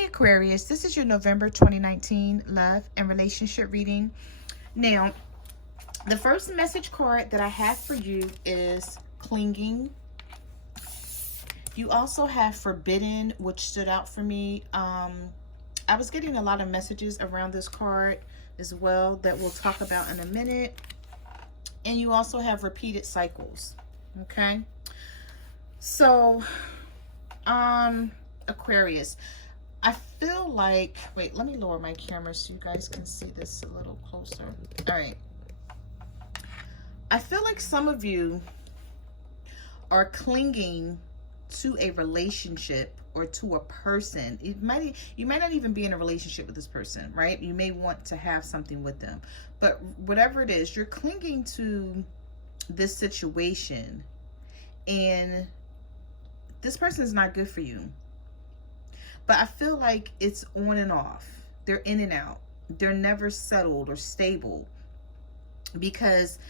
Hi Aquarius, this is your November 2019 love and relationship reading. Now, the first message card that I have for you is clinging. You also have forbidden, which stood out for me. I was getting a lot of messages around this card as well that we'll talk about in a minute. And you also have repeated cycles. Okay. So, Aquarius, I feel like, wait, let me lower my camera so you guys can see this a little closer. All right. I feel like some of you are clinging to a relationship or to a person. You might not even be in a relationship with this person, right? You may want to have something with them. But whatever it is, you're clinging to this situation and this person is not good for you. But I feel like it's on and off. They're in and out. They're never settled or stable because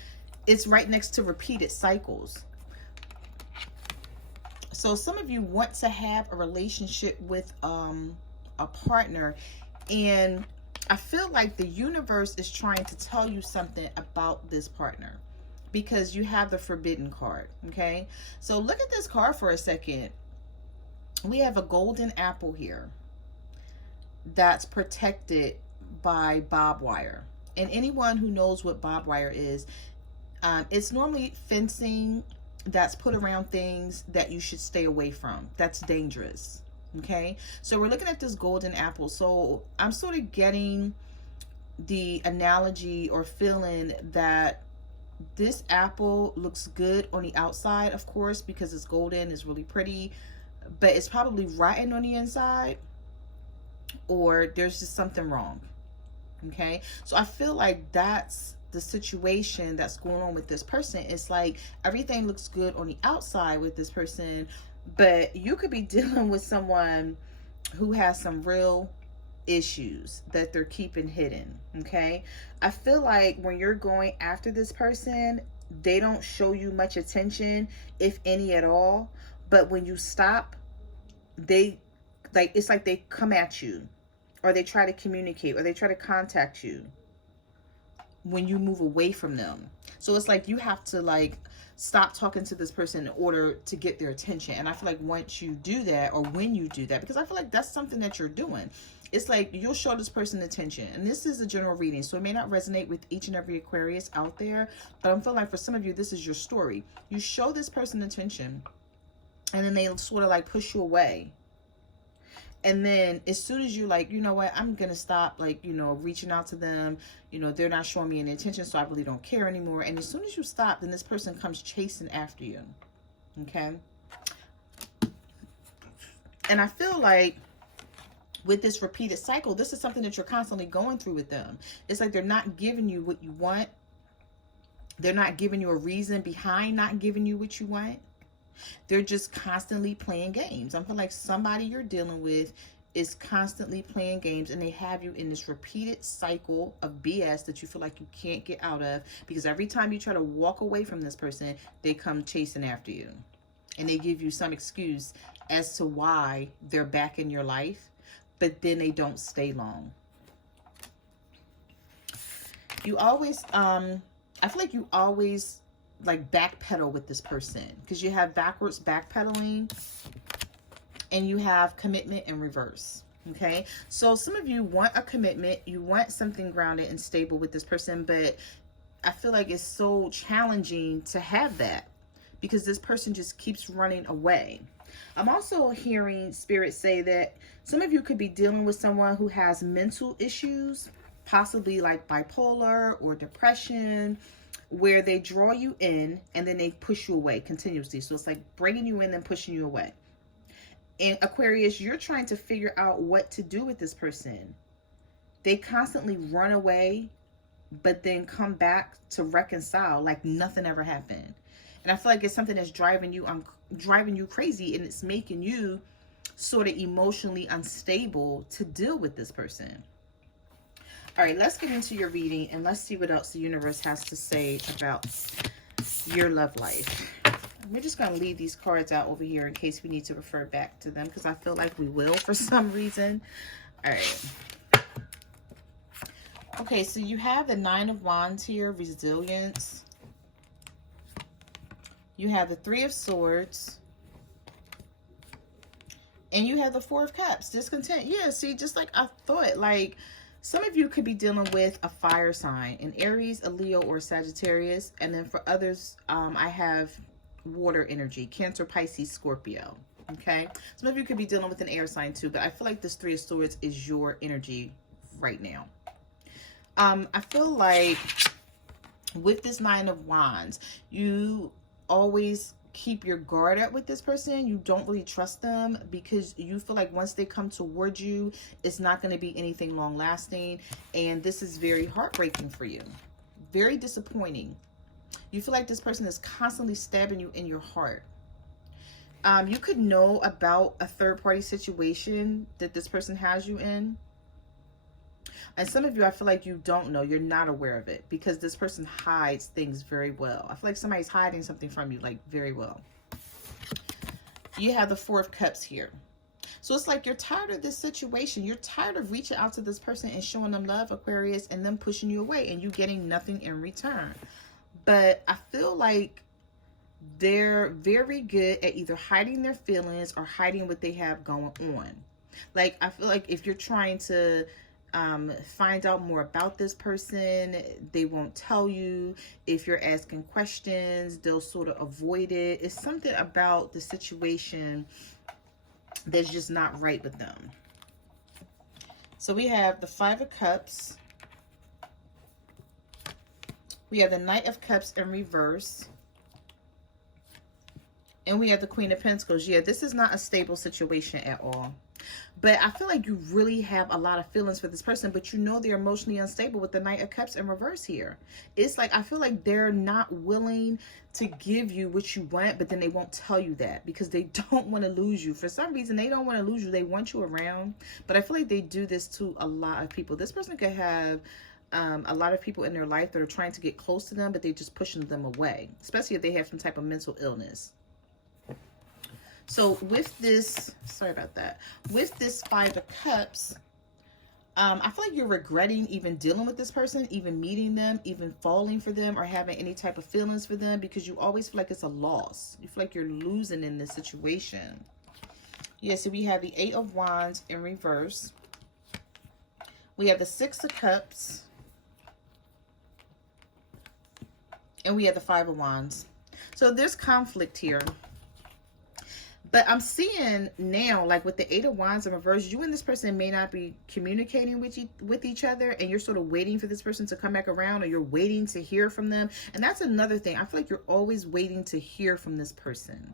it's right next to repeated cycles. So some of you want to have a relationship with a partner, and I feel like the universe is trying to tell you something about this partner because you have the forbidden card, okay? So look at this card for a second. We have a golden apple here that's protected by barbed wire. And anyone who knows what barbed wire is, it's normally fencing that's put around things that you should stay away from. That's dangerous. Okay. So we're looking at this golden apple. So I'm sort of getting the analogy or feeling that this apple looks good on the outside, of course, because it's golden, it's really pretty, but it's probably rotten on the inside, or there's just something wrong. Okay. So I feel like that's the situation that's going on with this person. It's like everything looks good on the outside with this person, but you could be dealing with someone who has some real issues that they're keeping hidden. Okay. I feel like when you're going after this person, they don't show you much attention, if any at all. But when you stop, it's like they come at you, or they try to communicate, or they try to contact you when you move away from them. So it's like you have to like stop talking to this person in order to get their attention. And I feel like once you do that, or when you do that, because I feel like that's something that you're doing, it's like you'll show this person attention. And this is a general reading, so it may not resonate with each and every Aquarius out there, but I'm feeling like for some of you, this is your story. You show this person attention, and then they sort of like push you away. And then as soon as you like, you know what, I'm going to stop, like, you know, reaching out to them, you know, they're not showing me any attention, so I really don't care anymore. And as soon as you stop, then this person comes chasing after you. Okay. And I feel like with this repeated cycle, this is something that you're constantly going through with them. It's like they're not giving you what you want. They're not giving you a reason behind not giving you what you want. They're just constantly playing games. I feel like somebody you're dealing with is constantly playing games, and they have you in this repeated cycle of BS that you feel like you can't get out of, because every time you try to walk away from this person, they come chasing after you, and they give you some excuse as to why they're back in your life, but then they don't stay long. You always, I feel like you always like backpedal with this person, because you have backwards backpedaling and you have commitment in reverse. Okay, so some of you want a commitment, you want something grounded and stable with this person, but I feel like it's so challenging to have that because this person just keeps running away. I'm also hearing Spirit say that some of you could be dealing with someone who has mental issues, possibly like bipolar or depression, where they draw you in and then they push you away continuously. So it's like bringing you in and pushing you away. And Aquarius, you're trying to figure out what to do with this person. They constantly run away, but then come back to reconcile like nothing ever happened. And I feel like it's something that's driving you crazy, and it's making you sort of emotionally unstable to deal with this person. All right, let's get into your reading and let's see what else the universe has to say about your love life. We're just going to leave these cards out over here in case we need to refer back to them, because I feel like we will for some reason. All right. Okay, so you have the Nine of Wands here, resilience. You have the Three of Swords. And you have the Four of Cups, discontent. Yeah, see, just like I thought, like some of you could be dealing with a fire sign, an Aries, a Leo, or a Sagittarius. And then for others, I have water energy, Cancer, Pisces, Scorpio. Okay, some of you could be dealing with an air sign too, but I feel like this Three of Swords is your energy right now. I feel like with this Nine of Wands, you always keep your guard up with this person. You don't really trust them because you feel like once they come towards you, it's not going to be anything long lasting. And this is very heartbreaking for you. Very disappointing. You feel like this person is constantly stabbing you in your heart. You could know about a third-party situation that this person has you in. And some of you, I feel like you don't know. You're not aware of it because this person hides things very well. I feel like somebody's hiding something from you, like, very well. You have the Four of Cups here. So it's like you're tired of this situation. You're tired of reaching out to this person and showing them love, Aquarius, and them pushing you away and you getting nothing in return. But I feel like they're very good at either hiding their feelings or hiding what they have going on. Like, I feel like if you're trying to find out more about this person, they won't tell you. If you're asking questions, they'll sort of avoid it. It's something about the situation that's just not right with them. So we have the Five of Cups. We have the Knight of Cups in reverse. And we have the Queen of Pentacles. Yeah, this is not a stable situation at all. But I feel like you really have a lot of feelings for this person, but you know they're emotionally unstable with the Knight of Cups in reverse here. It's like, I feel like they're not willing to give you what you want, but then they won't tell you that because they don't want to lose you. For some reason, they don't want to lose you. They want you around. But I feel like they do this to a lot of people. This person could have a lot of people in their life that are trying to get close to them, but they're just pushing them away, especially if they have some type of mental illness. So with this, sorry about that, with this Five of Cups, I feel like you're regretting even dealing with this person, even meeting them, even falling for them or having any type of feelings for them because you always feel like it's a loss. You feel like you're losing in this situation. Yeah, so we have the Eight of Wands in reverse. We have the Six of Cups. And we have the Five of Wands. So there's conflict here. But I'm seeing now, like with the Eight of Wands in reverse, you and this person may not be communicating with each other, and you're sort of waiting for this person to come back around, or you're waiting to hear from them. And that's another thing. I feel like you're always waiting to hear from this person.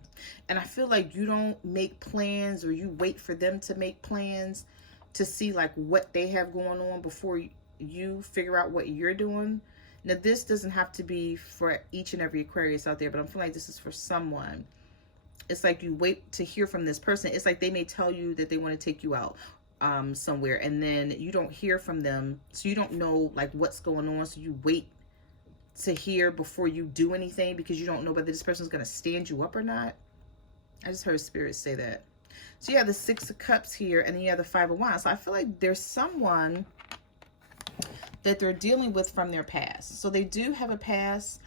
And I feel like you don't make plans, or you wait for them to make plans to see like what they have going on before you figure out what you're doing. Now, this doesn't have to be for each and every Aquarius out there, but I'm feeling like this is for someone. It's like you wait to hear from this person. It's like they may tell you that they want to take you out somewhere, and then you don't hear from them. So you don't know like what's going on. So you wait to hear before you do anything because you don't know whether this person's going to stand you up or not. I just heard Spirit say that. So you have the Six of Cups here, and then you have the Five of Wands. So I feel like there's someone that they're dealing with from their past. So they do have a past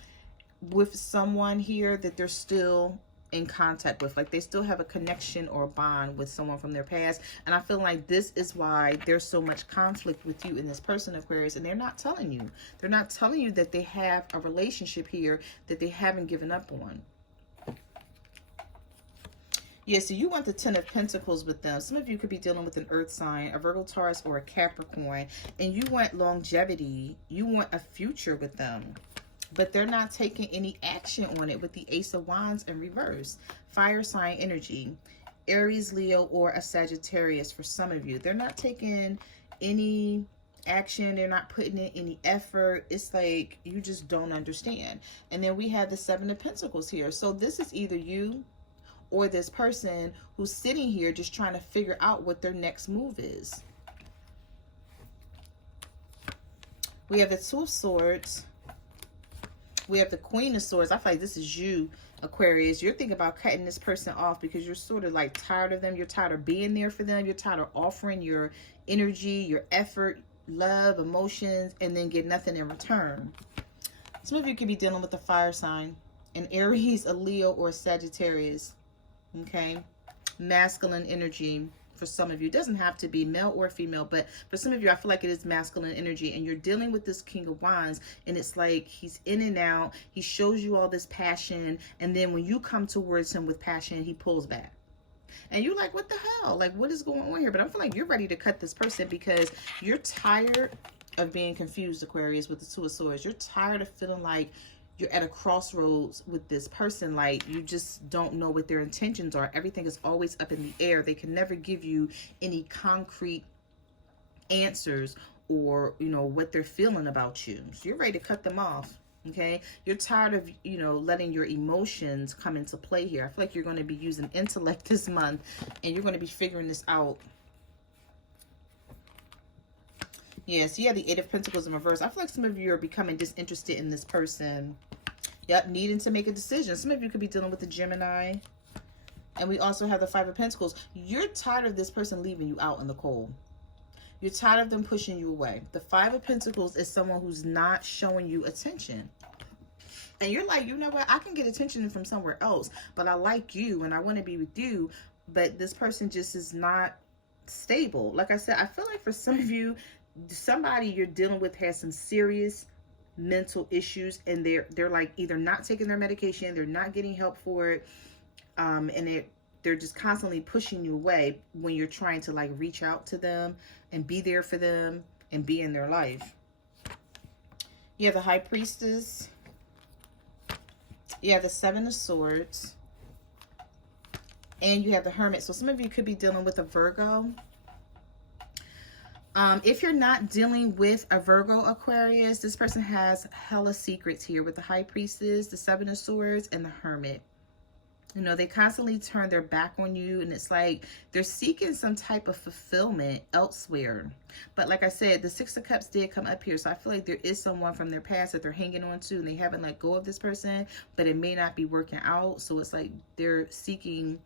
with someone here that they're still in contact with, like they still have a connection or a bond with someone from their past. And I feel like this is why there's so much conflict with you and this person, Aquarius, and they're not telling you. They're not telling you that they have a relationship here that they haven't given up on. Yeah, so you want the Ten of Pentacles with them. Some of you could be dealing with an earth sign, a Virgo, Taurus, or a Capricorn, and you want longevity. You want a future with them. But they're not taking any action on it with the Ace of Wands in reverse. Fire sign energy. Aries, Leo, or a Sagittarius for some of you. They're not taking any action. They're not putting in any effort. It's like you just don't understand. And then we have the Seven of Pentacles here. So this is either you or this person who's sitting here just trying to figure out what their next move is. We have the Two of Swords. We have the Queen of Swords. I feel like this is you, Aquarius. You're thinking about cutting this person off because you're sort of like tired of them. You're tired of being there for them. You're tired of offering your energy, your effort, love, emotions, and then get nothing in return. Some of you could be dealing with a fire sign, an Aries, a Leo, or a Sagittarius. Okay? Masculine energy for some of you. It doesn't have to be male or female, but for some of you, I feel like it is masculine energy, and you're dealing with this King of Wands, and it's like he's in and out. He shows you all this passion, and then when you come towards him with passion, he pulls back. And you're like, what the hell? Like, what is going on here? But I feel like you're ready to cut this person because you're tired of being confused, Aquarius, with the Two of Swords. You're tired of feeling like you're at a crossroads with this person. Like, you just don't know what their intentions are. Everything is always up in the air. They can never give you any concrete answers or, you know, what they're feeling about you. So you're ready to cut them off. Okay, you're tired of, you know, letting your emotions come into play here. I feel like you're going to be using intellect this month, and you're going to be figuring this out. Yes, you have the Eight of Pentacles in reverse. I feel like some of you are becoming disinterested in this person. Yep, needing to make a decision. Some of you could be dealing with a Gemini. And we also have the Five of Pentacles. You're tired of this person leaving you out in the cold. You're tired of them pushing you away. The Five of Pentacles is someone who's not showing you attention. And you're like, you know what? I can get attention from somewhere else, but I like you and I want to be with you. But this person just is not stable. Like I said, I feel like for some of you, somebody you're dealing with has some serious mental issues, and they're like either not taking their medication, they're not getting help for it, and they're just constantly pushing you away when you're trying to like reach out to them and be there for them and be in their life. You have the High Priestess. You have the Seven of Swords. And you have the Hermit. So some of you could be dealing with a Virgo. If you're not dealing with a Virgo, Aquarius, this person has hella secrets here with the High Priestess, the Seven of Swords, and the Hermit. You know, they constantly turn their back on you, and it's like they're seeking some type of fulfillment elsewhere. But like I said, the Six of Cups did come up here, so I feel like there is someone from their past that they're hanging on to, and they haven't let go of this person, but it may not be working out. So it's like they're seeking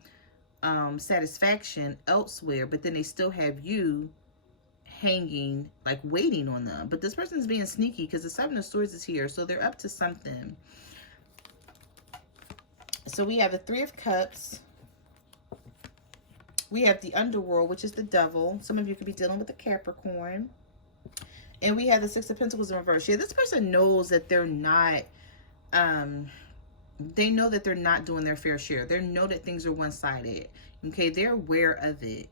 satisfaction elsewhere, but then they still have you hanging, like waiting on them. But this person's being sneaky because the Seven of Swords is here, so they're up to something. So we have the Three of Cups. We have the Underworld, which is the Devil. Some of you could be dealing with a Capricorn. And we have the Six of Pentacles in reverse. Yeah, this person knows that they're not, they know that they're not doing their fair share. They know that things are one-sided. Okay, they're aware of it.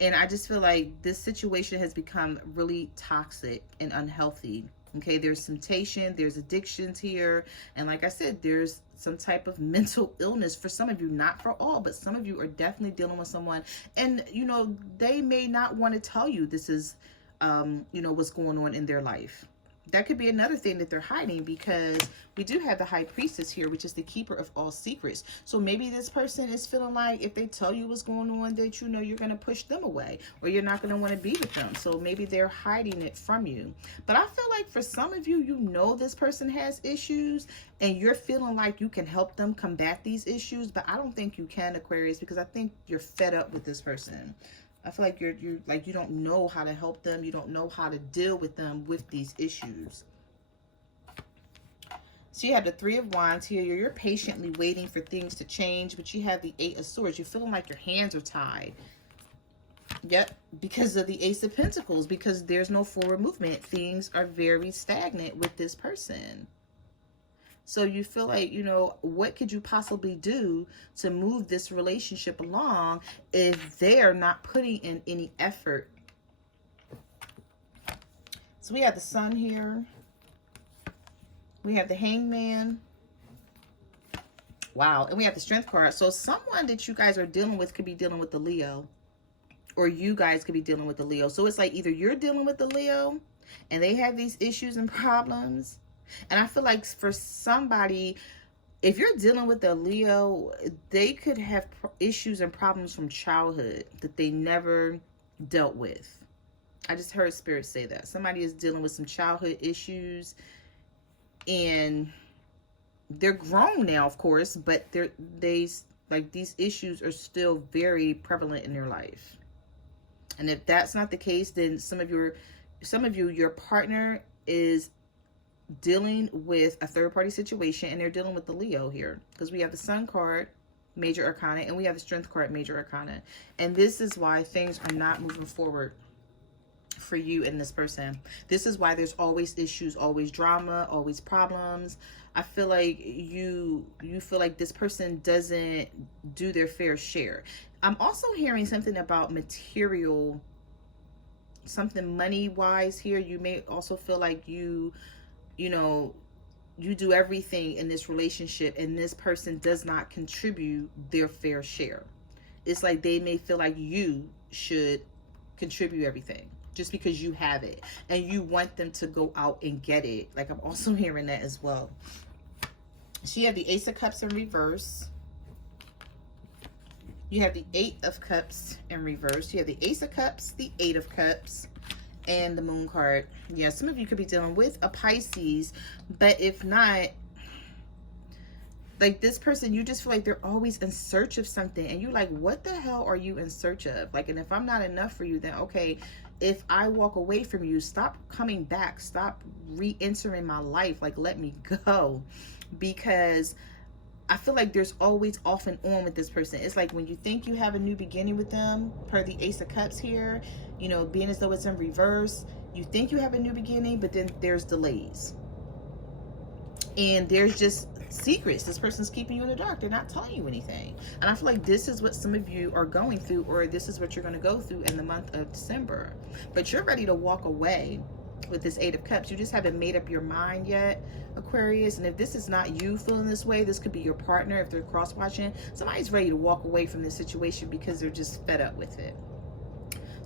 And I just feel like this situation has become really toxic and unhealthy. Okay, there's temptation, there's addictions here. And like I said, there's some type of mental illness for some of you, not for all, but some of you are definitely dealing with someone. And, you know, they may not want to tell you this is, you know, what's going on in their life. That could be another thing that they're hiding, because we do have the High Priestess here, which is the keeper of all secrets. So maybe this person is feeling like if they tell you what's going on, that, you know, you're going to push them away, or you're not going to want to be with them. So maybe they're hiding it from you. But I feel like for some of you, you know this person has issues, and you're feeling like you can help them combat these issues. But I don't think you can, Aquarius, because I think you're fed up with this person. I feel like you're like, you don't know how to help them. You don't know how to deal with them with these issues. So you have the Three of Wands here. You're patiently waiting for things to change, but you have the Eight of Swords. You're feeling like your hands are tied. Yep, because of the Ace of Pentacles, because there's no forward movement. Things are very stagnant with this person. So you feel like, you know, what could you possibly do to move this relationship along if they're not putting in any effort? So we have the Sun here. We have the Hangman. Wow. And we have the Strength card. So someone that you guys are dealing with could be dealing with the Leo. Or you guys could be dealing with the Leo. So it's like either you're dealing with the Leo and they have these issues and problems. And I feel like for somebody, if you're dealing with a Leo, they could have issues and problems from childhood that they never dealt with. I just heard Spirit say that. Somebody is dealing with some childhood issues And they're grown now, of course, but these issues are still very prevalent in their life. And if that's not the case, then some of you, your partner is dealing with a third-party situation, and they're dealing with the Leo here, because we have the Sun card, Major Arcana, and we have the Strength card, Major Arcana. And this is why things are not moving forward for you and this person. This is why there's always issues, always drama, always problems. I feel like you feel like this person doesn't do their fair share. I'm also hearing something about material, something money wise here. You may also feel like you do everything in this relationship, and this person does not contribute their fair share. It's like they may feel like you should contribute everything just because you have it, and you want them to go out and get it. Like, I'm also hearing that as well. So you have the Ace of Cups in reverse. You have the Eight of Cups in reverse. You have the Ace of Cups, the Eight of Cups, and the Moon card. Yeah, some of you could be dealing with a Pisces, but if not, like, this person, you just feel like they're always in search of something, and you're like, what the hell are you in search of? Like, and if I'm not enough for you, then okay, if I walk away from you, stop coming back, stop re-entering my life, like, let me go. Because I feel like there's always off and on with this person. It's like when you think you have a new beginning with them, per the Ace of Cups here, you know, being as though it's in reverse, you think you have a new beginning, but then there's delays. And there's just secrets. This person's keeping you in the dark. They're not telling you anything. And I feel like this is what some of you are going through, or this is what you're going to go through in the month of December. But you're ready to walk away with this Eight of Cups. You just haven't made up your mind yet, Aquarius. And if this is not you feeling this way, this could be your partner. If they're cross-watching, somebody's ready to walk away from this situation because they're just fed up with it.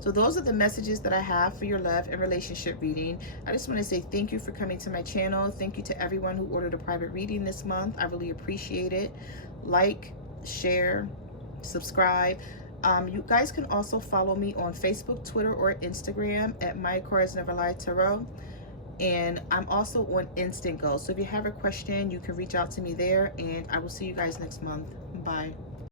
So those are the messages that I have for your love and relationship reading. I just want to say thank you for coming to my channel. Thank you to everyone who ordered a private reading this month. I really appreciate it. Like, share, subscribe. You guys can also follow me on Facebook, Twitter, or Instagram at My Aquarius Never Lie Tarot. And I'm also on Instant Go. So if you have a question, you can reach out to me there. And I will see you guys next month. Bye.